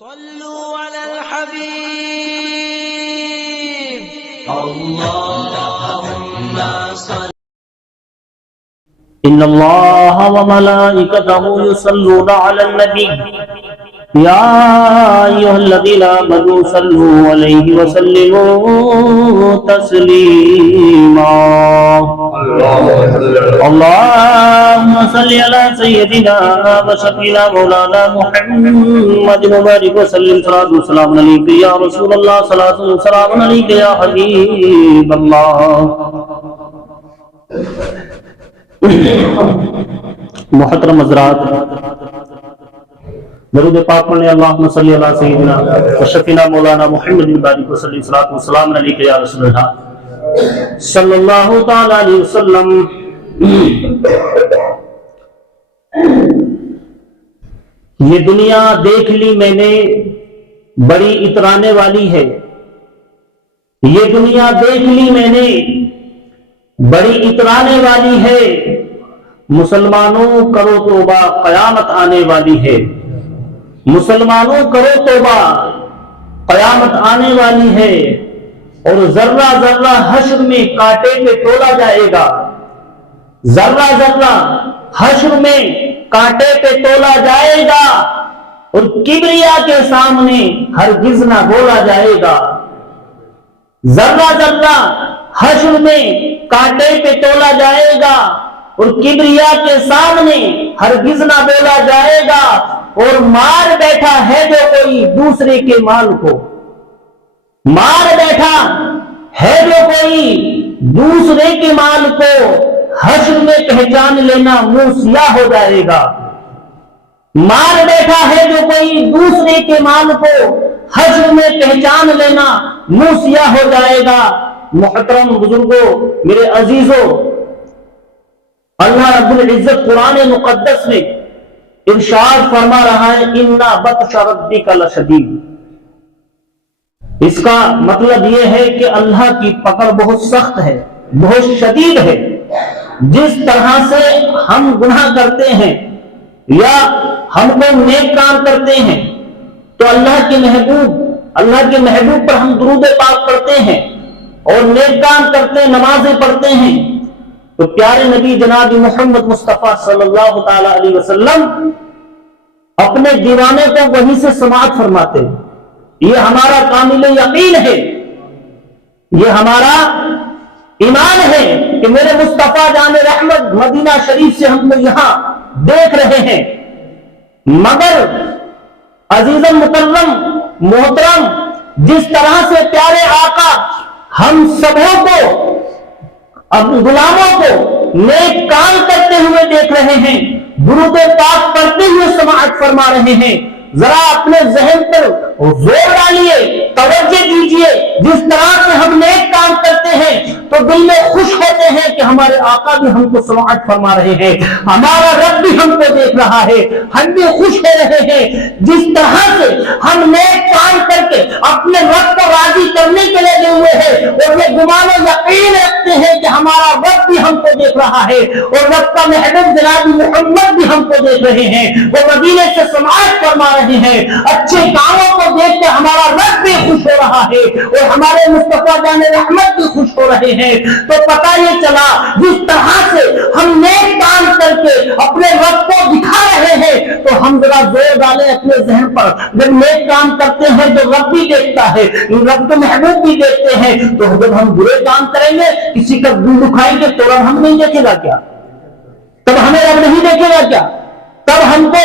صلوا على الحبيب اللهم صل ان اللہ وملائکتہ یصلون علی النبی یا ایھا الذین آمنوا صلوا علیہ وسلموا تسلیما اللهم صل علی سیدنا وشفیعنا مولانا محمد مبارک وسلم صلاۃ والسلام علیک یا رسول اللہ صلاۃ والسلام علیک یا حبیب اللہ۔ محترم حضرات، درود پاک پڑھنے اللہم صلی علی سیدنا وشفیعنا مولانا محمد مبارک وسلم صلاۃ والسلام علیک یا رسول اللہ صلی اللہ تعالی علیہ وسلم۔ یہ دنیا دیکھ لی میں نے بڑی اترانے والی ہے، یہ دنیا دیکھ لی میں نے بڑی اترانے والی ہے، مسلمانوں کرو توبہ قیامت آنے والی ہے، مسلمانوں کرو توبہ قیامت آنے والی ہے، اور ذرہ ذرہ حشر میں کانٹے پہ تولا جائے گا، ذرہ ذرہ حشر میں کانٹے پہ تولا جائے گا، اور کبریا کے سامنے ہرگز نہ بولا جائے گا، ذرہ ذرہ حشر میں کانٹے پہ تولا جائے گا، اور کبریا کے سامنے ہرگز نہ بولا جائے گا، اور مار بیٹھا ہے جو کوئی دوسرے کے مال کو، مار بیٹھا ہے جو کوئی دوسرے کے مال کو، حشر میں پہچان لینا منہ سیاہ ہو جائے گا، مار بیٹھا ہے جو کوئی دوسرے کے مال کو، حشر میں پہچان لینا منہ سیاہ ہو جائے گا۔ محترم بزرگوں، میرے عزیزوں، اللہ رب العزت قرآن مقدس میں ارشاد فرما رہا ہے اِنَّ بَطْشَ رَبِّكَ لَشَدِيدٌ۔ اس کا مطلب یہ ہے کہ اللہ کی پکڑ بہت سخت ہے، بہت شدید ہے۔ جس طرح سے ہم گناہ کرتے ہیں یا ہم کو نیک کام کرتے ہیں تو اللہ کے محبوب پر ہم درود پاک پڑھتے ہیں اور نیک کام کرتے ہیں، نمازیں پڑھتے ہیں، تو پیارے نبی جناب محمد مصطفیٰ صلی اللہ تعالی علیہ وسلم اپنے دیوانے کو وحی سے سماعت فرماتے ہیں۔ یہ ہمارا کامل یقین ہے، یہ ہمارا ایمان ہے کہ میرے مصطفیٰ جان رحمت مدینہ شریف سے ہم کو یہاں دیکھ رہے ہیں، مگر عزیزم مکرم محترم، جس طرح سے پیارے آقا ہم سبوں کو، اب غلاموں کو نیک کام کرتے ہوئے دیکھ رہے ہیں، درود پاک پڑھتے ہوئے سماعت فرما رہے ہیں، ذرا اپنے ذہن پر زور ڈالیے، توجہ دیجئے۔ جس طرح سے ہم نیک کام کرتے ہیں تو دل میں خوش ہوتے ہیں کہ ہمارے آقا بھی ہم کو سماعت فرما رہے ہیں، ہمارا رب بھی ہم کو دیکھ رہا ہے، ہم بھی خوش ہو رہے ہیں۔ جس طرح سے ہم نیک کام کر کے اپنے رب کو راضی کرنے کے لیے لگے ہوئے ہیں اور یہ گمان و یقین رکھتے ہیں کہ ہمارا رب بھی ہم کو دیکھ رہا ہے اور رب کا محبوب جناب محمد بھی ہم کو دیکھ رہے ہیں، وہ مدینے سے سماعت فرما رہے ہیں، اچھے کاموں کو دیکھ کے ہمارا رب بھی خوش ہو رہا ہے اور ہمارے مصطفیٰ جان رحمت بھی خوش ہو رہے ہیں، تو پتہ یہ چلا جس طرح سے ہم نیک کام کر کے اپنے رب کو دکھا رہے ہیں تو ہم ذرا زور ڈالیں اپنے ذہن پر، جب نیک کام کرتے ہیں تو رب بھی دیکھتا ہے، رب کے محبوب بھی دیکھتے ہیں، تو جب ہم برے کام کریں گے، کسی کا دل دکھائیں گے تو رب ہم نہیں دیکھے گا کیا؟ تب ہمیں رب نہیں دیکھے گا کیا؟ تب ہم کو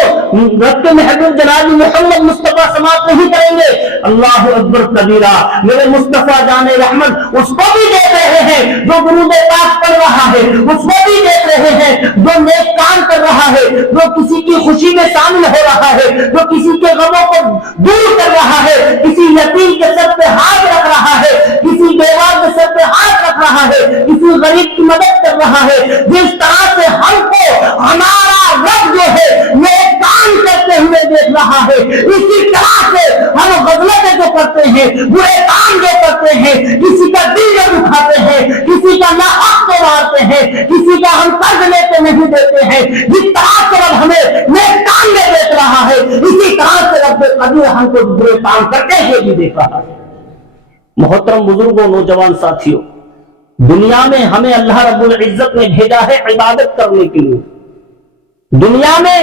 رب کے محبوب جناب محمد مصطفیٰ سماعت نہیں کریں گے؟ اللہ اکبر کبیرہ، میرے مصطفیٰ جان رحمت اس کو بھی دیکھ رہے ہیں جو درود پاک پڑھ رہا ہے، اس کو بھی دیکھ رہے ہیں جو نیک کام کر رہا ہے، جو کسی کی خوشی میں شامل ہو رہا ہے، جو کسی کے غموں کو دور کر رہا ہے، کسی یتیم کے سر پہ ہاتھ رکھ رہا ہے، کسی بیوہ کے سر پہ ہاتھ رکھ رہا ہے، کسی غریب کی مدد کر رہا ہے۔ جس طرح سے ہم کو ہمارا رب جو ہے نیک کام کرتے ہوئے دیکھ رہا ہے، اسی طرح سے ہم غفلتیں جو کرتے ہیں، برے کام جو کرتے ہیں، کسی کا دل جو دکھاتے ہیں، کسی کا ناحق کو مارتے ہیں، کسی کا ہم قرض لیتے نہیں دیتے ہیں، جس طرح سے رب ہمیں نیک کام میں دیکھ رہا ہے، اسی طرح سے رب قدیر ہم کو برے کام کرتے ہوئے بھی دیکھ رہا ہے۔ محترم بزرگوں، نوجوان ساتھیوں، دنیا میں ہمیں اللہ رب العزت نے بھیجا ہے عبادت کرنے کے لیے۔ دنیا میں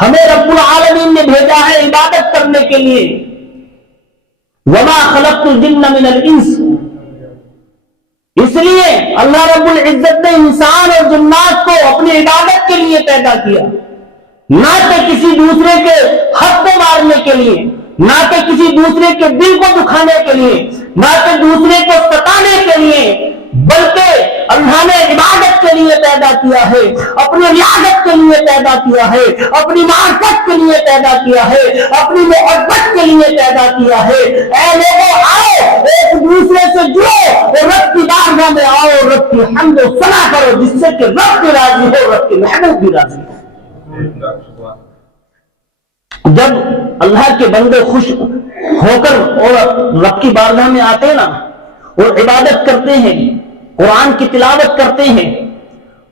ہمیں رب العالمین نے بھیجا ہے عبادت کرنے کے لیے۔ وما خلقت الجن من الانس، اس لیے اللہ رب العزت نے انسان اور جنات کو اپنی عبادت کے لیے پیدا کیا، نہ کہ کسی دوسرے کے حق کو مارنے کے لیے، نہ کہ کسی دوسرے کے دل کو دکھانے کے لیے، نہ کہ دوسرے کو ستانے کے لیے، بلکہ اللہ نے عبادت کے لیے پیدا کیا ہے، اپنی ریاضت کے لیے پیدا کیا ہے، اپنی معرفت کے لیے پیدا کیا ہے، اپنی محبت کے لیے پیدا کیا ہے۔ اے لوگوں، آؤ ایک دوسرے سے جڑو اور رب کی بارگاہ میں آؤ اور رب کی حمد و ثنا کرو، جس سے کہ رب بھی راضی ہو، رب کے محبوب بھی راضی ہو۔ جب اللہ کے بندے خوش ہو کر اور رب کی بارگاہ میں آتے نا اور عبادت کرتے ہیں، قرآن کی تلاوت کرتے ہیں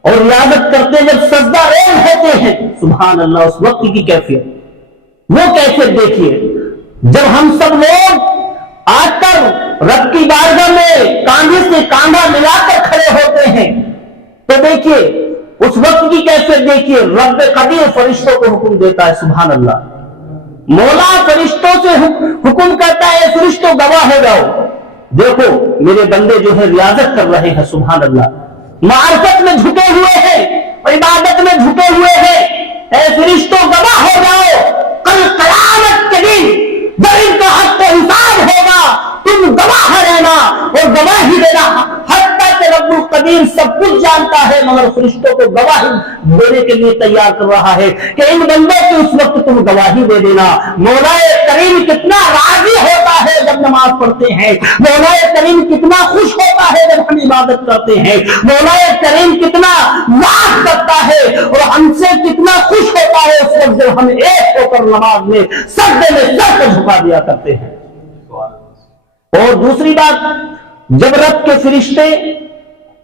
اور ریاضت کرتے ہیں، جب سجدہ ریز ہوتے ہیں، سبحان اللہ، اس وقت کی کیفیت، وہ کیفیت دیکھیے۔ جب ہم سب لوگ آ کر رب کی بارگاہ میں کاندھے سے کاندھا ملا کر کھڑے ہوتے ہیں تو دیکھیے اس وقت کی کیفیت دیکھیے۔ رب قدیر فرشتوں کو حکم دیتا ہے، سبحان اللہ، مولا فرشتوں سے حکم کرتا ہے، فرشتوں گواہ ہو جاؤ، دیکھو میرے بندے جو ہے ریاضت کر رہے ہیں، سبحان اللہ، معرفت میں جھکے ہوئے ہیں، عبادت میں جھکے ہوئے ہیں، اے فرشتوں گواہ ہو جاؤ، کل قیامت کے دن جب ان کا حق و حساب ہوگا تم گواہ رہنا اور گواہی دینا۔ حتیٰ کہ رب القدیر سب کچھ جانتا ہے مگر فرشتوں کو گواہی دینے کے لیے تیار کر رہا ہے کہ ان بندوں کی اس وقت تم گواہی دے دینا۔ مولا کریم کتنا راضی ہوتا ہے جب نماز پڑھتے ہیں، مولا کریم کتنا خوش ہوتا ہے جب ہم عبادت کرتے ہیں، مولا کریم کتنا معاف کرتا ہے اور ہم سے کتنا خوش ہوتا ہے اس وقت جب ہم ایک ہو کر نماز میں سجدے میں سر کو جھکا دیا کرتے ہیں۔ اور دوسری بات، جب رب کے فرشتے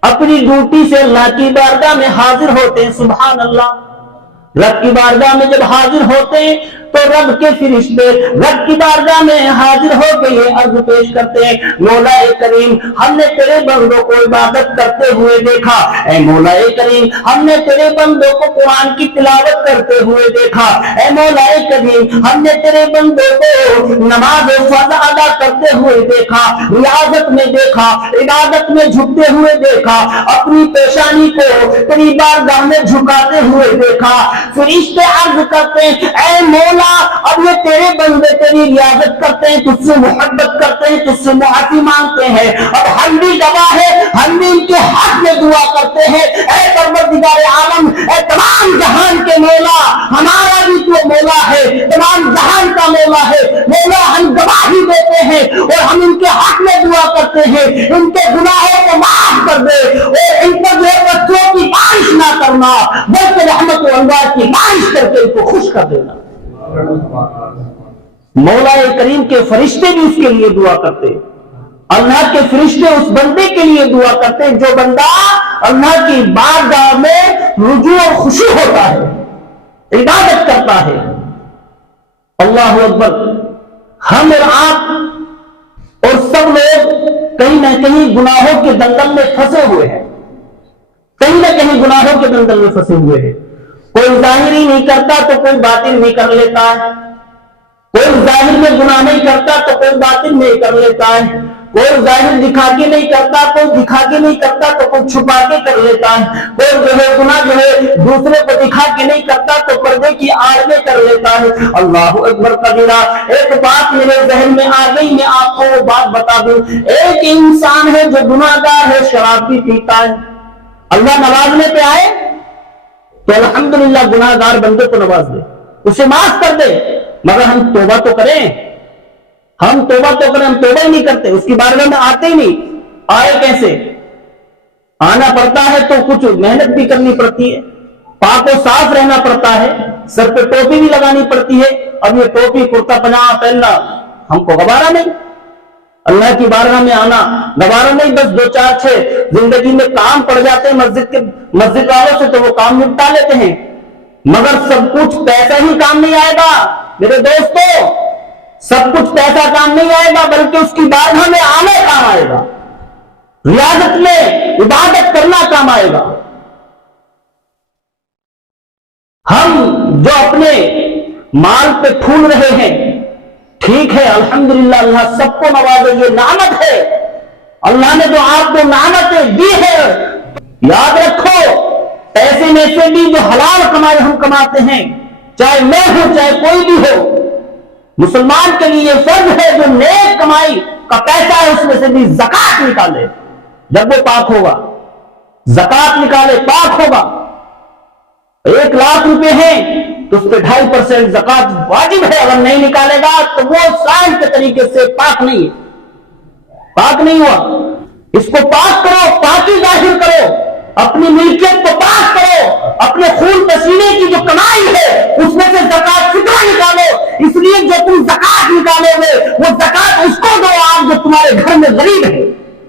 اپنی ڈیوٹی سے اللہ کی بارگاہ میں حاضر ہوتے ہیں، سبحان اللہ، رب کی بارگاہ میں جب حاضر ہوتے ہیں تو رب کے فرشتے رب کی بارگاہ میں حاضر ہو کے یہ عرض پیش کرتے ہیں، مولا کریم ہم نے تیرے بندوں کو عبادت کرتے ہوئے دیکھا، اے مولا کریم ہم نے تیرے بندوں کو قرآن کی تلاوت کرتے ہوئے دیکھا، اے مولا کریم ہم نے تیرے بندوں کو نماز فرض ادا کرتے ہوئے دیکھا، ریاضت میں دیکھا، عبادت میں جھکتے ہوئے دیکھا، اپنی پیشانی کو تیری بارگاہ میں جھکاتے ہوئے دیکھا۔ فرشتے عرض کرتے ہیں، اے مولا اب یہ تیرے بندے تیری ریاضت کرتے ہیں، تجھ سے محبت کرتے ہیں، تجھ سے معافی مانگتے ہیں، اب ہم بھی گواہ ہے، ہم بھی ان کے حق میں دعا کرتے ہیں، اے پروردگار عالم، اے تمام جہان کے مولا، ہمارا بھی تو مولا ہے، تمام جہان کا مولا ہے، مولا ہم گواہی دیتے ہیں اور ہم ان کے حق میں دعا کرتے ہیں، ان کے گناہوں کو معاف کر دے اور ان پر جو بچوں کی بارش نہ کرنا بلکہ رحمت و انوار کی بارش کر کے ان کو خوش کر دینا۔ مولا کریم کے فرشتے بھی اس کے لیے دعا کرتے ہیں، اللہ کے فرشتے اس بندے کے لیے دعا کرتے ہیں جو بندہ اللہ کی بارگاہ میں رجوع اور خشوع ہوتا ہے، عبادت کرتا ہے۔ اللہ اکبر۔ ہم اور آپ اور سب لوگ کہیں نہ کہیں گناہوں کے دلدل میں پھنسے ہوئے ہیں، کہیں نہ کہیں گناہوں کے دلدل میں پھنسے ہوئے ہیں۔ کوئی ظاہری نہیں کرتا تو کوئی باطن میں کر لیتا ہے، کوئی ظاہر میں گناہ نہیں کرتا تو کوئی باطن میں کر لیتا ہے، کوئی ظاہر دکھا کے نہیں کرتا، کوئی دکھا کے نہیں کرتا تو کوئی چھپا کے کر لیتا ہے، کوئی جو ہے گناہ جو ہے دوسرے کو دکھا کے نہیں کرتا تو پردے کی آڑ میں کر لیتا ہے۔ اللہ اکبر کبیرہ۔ ایک بات میرے ذہن میں آ گئی، میں آپ کو وہ بات بتا دوں۔ ایک انسان ہے جو گناہگار ہے، شراب بھی پیتا ہے، اللہ نوازنے پہ آئے تو الحمدللہ گناہگار بندے کو نواز دے، اسے معاف کر دے، مگر ہم توبہ تو کریں، ہم توبہ تو کریں، ہم توبہ ہی نہیں کرتے، اس کی بارگاہ میں آتے ہی نہیں۔ آئے کیسے؟ آنا پڑتا ہے تو کچھ محنت بھی کرنی پڑتی ہے، پاک و صاف رہنا پڑتا ہے، سر پہ ٹوپی بھی لگانی پڑتی ہے۔ اب یہ ٹوپی کرتا پجامہ پہننا ہم کو گوارا نہیں، اللہ کی بارگاہ میں آنا گوارا نہیں۔ بس دو چار چھ زندگی میں کام پڑ جاتے ہیں مسجد والوں سے تو وہ کام نپٹا لیتے ہیں، مگر سب کچھ پیسہ ہی کام نہیں آئے گا، میرے دوستوں، سب کچھ پیسہ کام نہیں آئے گا، بلکہ اس کی بارگاہ میں آنا کام آئے گا، ریاضت میں عبادت کرنا کام آئے گا۔ ہم جو اپنے مال پہ پھول رہے ہیں، ٹھیک ہے، الحمدللہ، اللہ سب کو نوازے، یہ نعمت ہے، اللہ نے جو آپ کو نعمتیں دی ہے۔ یاد رکھو، پیسے میں سے بھی جو حلال کمائی ہم کماتے ہیں، چاہے میں ہوں چاہے کوئی بھی ہو، مسلمان کے لیے یہ فرض ہے جو نیک کمائی کا پیسہ ہے اس میں سے بھی زکات نکالے، جب وہ پاک ہوگا، زکات نکالے، پاک ہوگا۔ 1 لاکھ روپے ہیں تو اس پہ 2.5% زکات واجب ہے، اگر نہیں نکالے گا تو وہ سائنس کے طریقے سے پاک نہیں ہے، پاک نہیں ہوا۔ اس کو پاک کرو، پاکی ظاہر کرو، اپنی ملکیت کو پاک کرو، اپنے خون پسینے کی جو کمائی ہے اس میں سے زکات فطرہ نکالو، اس لیے جو تم زکات نکالو گے وہ زکات اس کو دو آپ جو تمہارے گھر میں غریب ہے،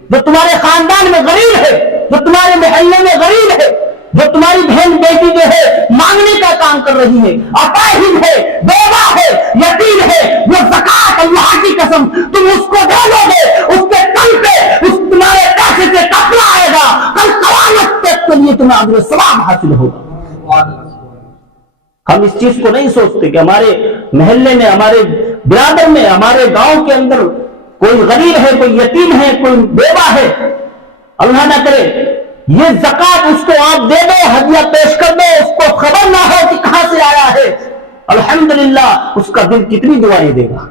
جو تمہارے خاندان میں غریب ہے، جو تمہارے محلے میں غریب ہے، جو تمہاری بہن بیٹی جو ہے مانگنے کا کام کر رہی ہے، اپاہج ہے، بیوہ ہے، یتیم ہے، وہ زکات اللہ کی قسم تم اس کو دے دو گے، اس کے تن پہ اس تمہارے پیسے سے کپڑا آئے گا، کل قیامت تک کے لیے تمہیں اجر ثواب حاصل ہوگا۔ ہم اس چیز کو نہیں سوچتے کہ ہمارے محلے میں، ہمارے برادر میں، ہمارے گاؤں کے اندر کوئی غریب ہے، کوئی یتیم ہے، کوئی بیوہ ہے، اللہ نہ کرے، یہ زکات اس کو آپ دے دو، ہدیہ پیش کر دو، اس کو خبر نہ ہو کہ کہاں سے آیا ہے، الحمدللہ اس کا دل کتنی دعائیں دے گا،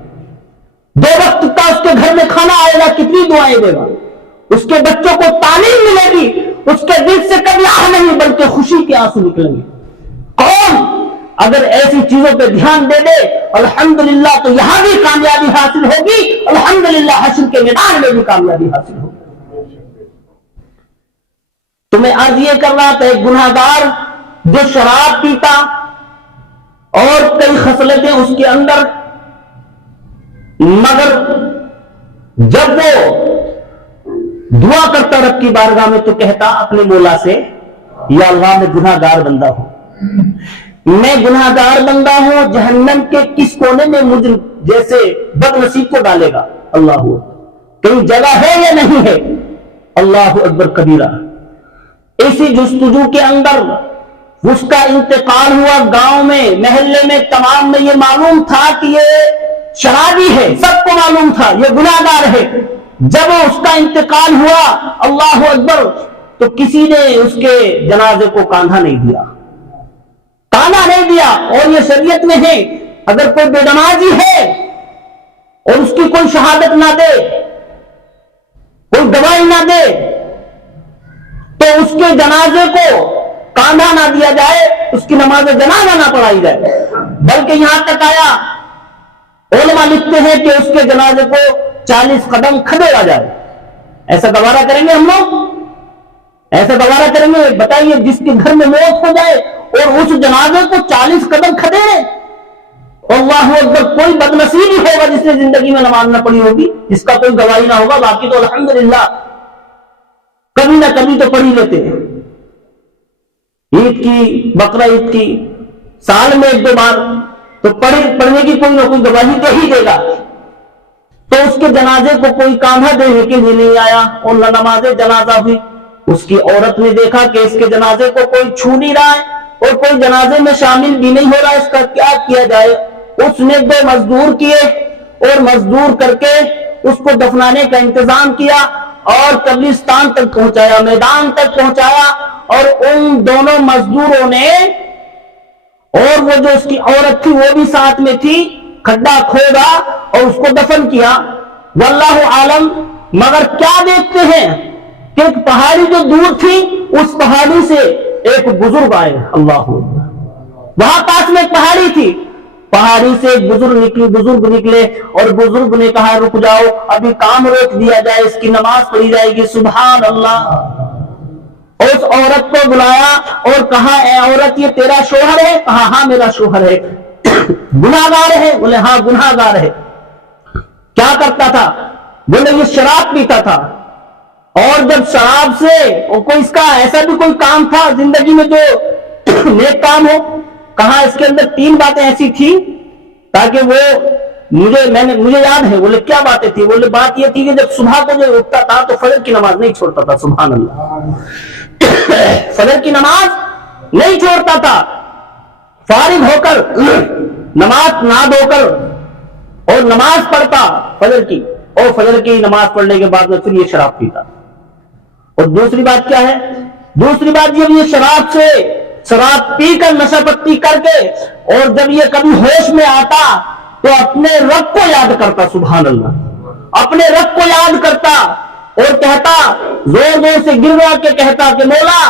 2 وقت کا اس کے گھر میں کھانا آئے گا، کتنی دعائیں دے گا، اس کے بچوں کو تعلیم ملے گی، اس کے دل سے کبھی آہ نہیں بلکہ خوشی کے آنسو نکلیں گے۔ کون اگر ایسی چیزوں پہ دھیان دے دے الحمدللہ تو یہاں بھی کامیابی حاصل ہوگی، الحمدللہ حشر کے میدان میں بھی کامیابی حاصل ہوگی۔ تو میں عرض یہ کر رہا تھا، ایک گناہ گار جو شراب پیتا اور کئی خصلتیں اس کے اندر، مگر جب وہ دعا کرتا رب کی بارگاہ میں تو کہتا اپنے مولا سے، یا اللہ میں گناہ گار بندہ ہوں، میں گناہ گار بندہ ہوں، جہنم کے کس کونے میں مجھ جیسے بد نصیب کو ڈالے گا، اللہ کہیں جگہ ہے یا نہیں ہے، اللہ اکبر کبیرہ۔ اسی جستجو کے اندر اس کا انتقال ہوا، گاؤں میں، محلے میں، تمام میں یہ معلوم تھا کہ یہ شرابی ہے، سب کو معلوم تھا یہ گناہ گار ہے۔ جب اس کا انتقال ہوا، اللہ اکبر، تو کسی نے اس کے جنازے کو کاندھا نہیں دیا، کاندھا نہیں دیا۔ اور یہ شریعت میں ہے، اگر کوئی بے نمازی ہے اور اس کی کوئی شہادت نہ دے، کوئی گواہی نہ دے، تو اس کے جنازے کو کاندھا نہ دیا جائے، اس کی نماز جنازہ نہ پڑھائی جائے، بلکہ یہاں تک آیا علماء لکھتے ہیں کہ اس کے جنازے کو 40 قدم کھدیڑا جائے۔ ایسا گوارا کریں گے ہم لوگ؟ ایسا گوارا کریں گے؟ بتائیے، جس کے گھر میں موت ہو جائے اور اس جنازے کو 40 قدم کھدیڑے، اللہ اکبر، کوئی بد نصیب ہی ہوگا جس نے زندگی میں نماز نہ پڑھی ہوگی، جس کا کوئی گواہی نہ ہوگا، باقی تو الحمدللہ کبھی نہ کبھی تو پڑھ ہی لیتے ہیں، عید کی، بقرہ عید کی، سال میں 1-2 بار تو پڑھنے کی کوئی نہ کوئی گواہی تو ہی دے گا۔ تو اس کے جنازے کو کوئی کاندھا دینے کے لیے نہیں آیا اور نہ نماز جنازہ ہوئی۔ اس کی عورت نے دیکھا کہ اس کے جنازے کو کوئی چھو نہیں رہا ہے اور کوئی جنازے میں شامل بھی نہیں ہو رہا ہے، اس کا کیا کیا جائے؟ اس نے 2 مزدور کیے اور مزدور کر کے اس کو دفنانے کا انتظام کیا اور قبرستان تک پہنچایا، میدان تک پہنچایا، اور ان دونوں مزدوروں نے، اور وہ جو اس کی عورت تھی وہ بھی ساتھ میں تھی، کھڈا کھودا اور اس کو دفن کیا۔ واللہ عالم، مگر کیا دیکھتے ہیں کہ ایک پہاڑی جو دور تھی، اس پہاڑی سے ایک بزرگ آئے، اللہ وہاں پاس میں ایک پہاڑی تھی، پہاڑی سے ایک بزرگ نکلے اور بزرگ نے کہا رک جاؤ، ابھی کام روک دیا جائے، اس کی نماز پڑھی جائے گی، سبحان اللہ۔ اس عورت کو بلایا اور کہا اے عورت، یہ تیرا شوہر ہے؟ کہا ہاں میرا شوہر ہے۔ گناہ گار ہے؟ بولے ہاں گناہ گار ہے۔ کیا کرتا تھا؟ بولے یہ شراب پیتا تھا، اور جب شراب سے کوئی اس کا ایسا بھی کوئی کام تھا زندگی میں جو نیک کام ہو؟ کہا اس کے اندر 3 باتیں ایسی تھی تاکہ وہ مجھے یاد ہے، بولے کیا باتیں تھی؟ بولے بات یہ تھی کہ جب صبح کو جو اٹھتا تھا تو فجر کی نماز نہیں چھوڑتا تھا. سبحان اللہ، فجر کی نماز نہیں چھوڑتا تھا. فارغ ہو کر نماز نہا دھو کر اور نماز پڑھتا فجر کی، اور فجر کی نماز پڑھنے کے بعد میں پھر یہ شراب پیتا. اور دوسری بات کیا ہے؟ دوسری بات یہ شراب پی کر نشہ پتی کر کے، اور جب یہ کبھی ہوش میں آتا تو اپنے رب کو یاد کرتا. سبحان اللہ، اپنے رب کو یاد کرتا اور کہتا، زور زور سے گر رہا کے کہتا کہ مولا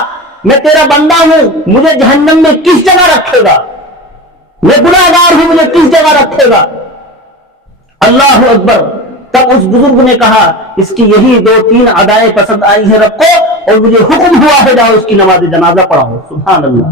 میں تیرا بندہ ہوں، مجھے جہنم میں کس جگہ رکھے گا؟ میں گناہگار ہوں، مجھے کس جگہ رکھے گا؟ اللہ اکبر. تب اس بزرگ نے کہا اس کی یہی 2-3 ادائیں پسند آئی ہیں رب کو، اور مجھے حکم ہوا ہے جاؤ اس کی نماز جنازہ پڑھاؤ. سبحان اللہ.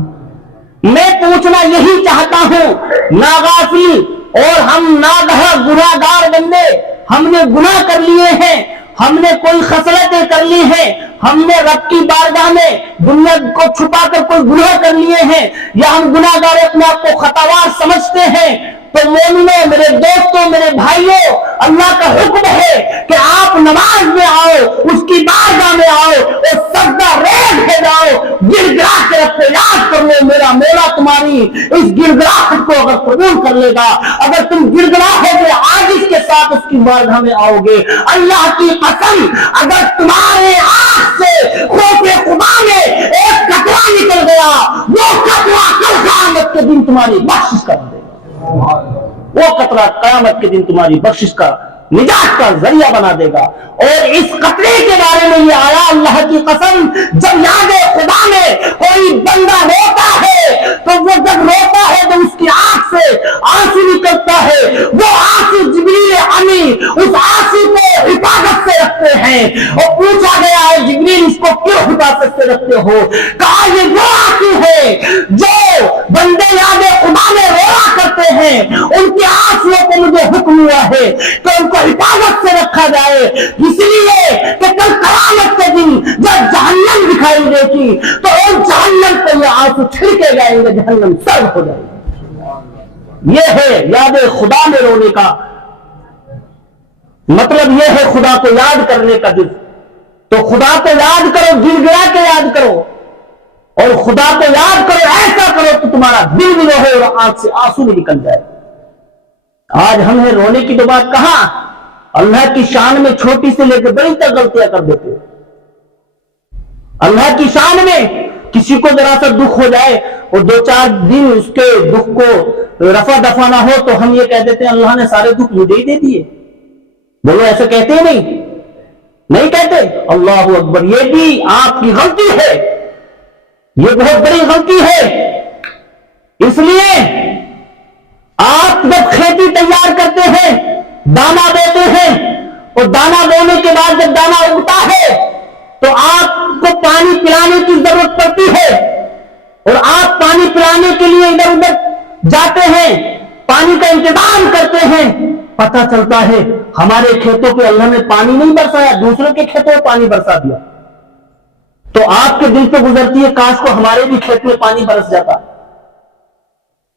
میں پوچھنا یہی چاہتا ہوں، ناغافل اور ہم ناگہا گناہگار بندے، ہم نے گناہ کر لیے ہیں، ہم نے کوئی خصلتیں کر لی ہیں، ہم نے رب کی بارگاہ میں دنیا کو چھپا کر کوئی گناہ کر لیے ہیں، یا ہم گناہگار اپنے آپ کو خطاوار سمجھتے ہیں، تو مومنوں، میرے دوستوں، میرے بھائیوں، اللہ کا حکم ہے کہ آپ نماز میں آؤ، اس کی بارگاہ میں آؤ اور سجدہ ریز ہو جاؤ، گر گرا کے رب کو یاد کر لو. میرا مولا تمہاری اس گر گراہٹ کو اگر قبول کر لے گا، اگر تم گر گراہو گے عاجز کے ساتھ اس کی بارگاہ میں آؤ گے، اللہ کی قسم اگر تمہارے آنکھ سے خوف خدا میں ایک قطرہ نکل گیا، وہ قطرہ کل قیامت کے دن تمہاری بخشش کر دے گا. وہ قطرہ قیامت کے دن تمہاری بخشش کا، نجات کا ذریعہ بنا دے گا. اور اس قطرے کے بارے میں یہ آیا، اللہ کی قسم جب یاد خدا میں کوئی بندہ روتا ہے تو وہ جب روتا ہے تو اس کی آنکھ سے آنسو نکلتا ہے، وہ آنسو جبریل امی اس آنسو کو حفاظت سے رکھتے ہیں. اور پوچھا گیا ہے جبریل اس کو کیوں حفاظت سے رکھتے ہو؟ کہا یہ وہ آنسو ہے جو بندے یاد خدا میں رویا کرتے ہیں، ان کے آنسو کو مجھے حکم ہوا ہے کہ ان کو حفاظت سے رکھا جائے، اس لیے کہ کل قیامت کے دن جب جہنم دکھائی دے گی تو ان جہنم کو یہ آنسو چھڑکے جائیں گے، جہنم سرد ہو جائے گی. یہ ہے یاد خدا میں رونے کا مطلب، یہ ہے خدا کو یاد کرنے کا جز. تو خدا کو یاد کرو، گر گرا کے یاد کرو، اور خدا کو یاد کرو، ایسا کرو کہ تمہارا دل بھی روے اور آنکھ سے آنسو بھی نکل جائے. آج ہم نے رونے کی تو بات کہاں، اللہ کی شان میں چھوٹی سے لے کے بڑی تک غلطیاں کر دیتے. اللہ کی شان میں کسی کو ذرا سا دکھ ہو جائے اور 2-4 دن اس کے دکھ کو رفع دفع نہ ہو تو ہم یہ کہہ دیتے ہیں اللہ نے سارے دکھ مجھے ہی دے دیے. بولو ایسا کہتے ہیں؟ نہیں کہتے. اللہ اکبر. یہ بھی آپ کی غلطی ہے، یہ بہت بڑی غلطی ہے. اس لیے آپ جب کھیتی تیار کرتے ہیں، دانا بوتے ہیں، اور دانا بونے کے بعد جب دانا اگتا ہے تو آپ کو پانی پلانے کی ضرورت پڑتی ہے، اور آپ پانی پلانے کے لیے ادھر ادھر جاتے ہیں، پانی کا انتظام کرتے ہیں. پتہ چلتا ہے ہمارے کھیتوں پہ اللہ نے پانی نہیں برسایا، دوسروں کے کھیتوں میں پانی برسا دیا. تو آپ کے دل پہ گزرتی ہے کاش کو ہمارے بھی کھیت میں پانی برس جاتا.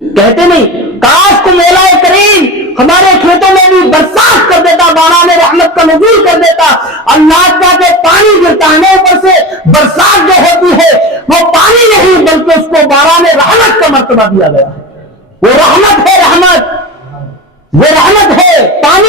کہتے نہیں کاش کو مولا کریم ہمارے کھیتوں میں بھی برسات کر دیتا، باران رحمت کا نزول کر دیتا. اللہ کا جو پانی گرتا ہے اوپر سے، برسات جو ہوتی ہے وہ پانی نہیں بلکہ اس کو باران رحمت کا مرتبہ دیا گیا ہے. وہ رحمت ہے، رحمت وہ رحمت ہے. پانی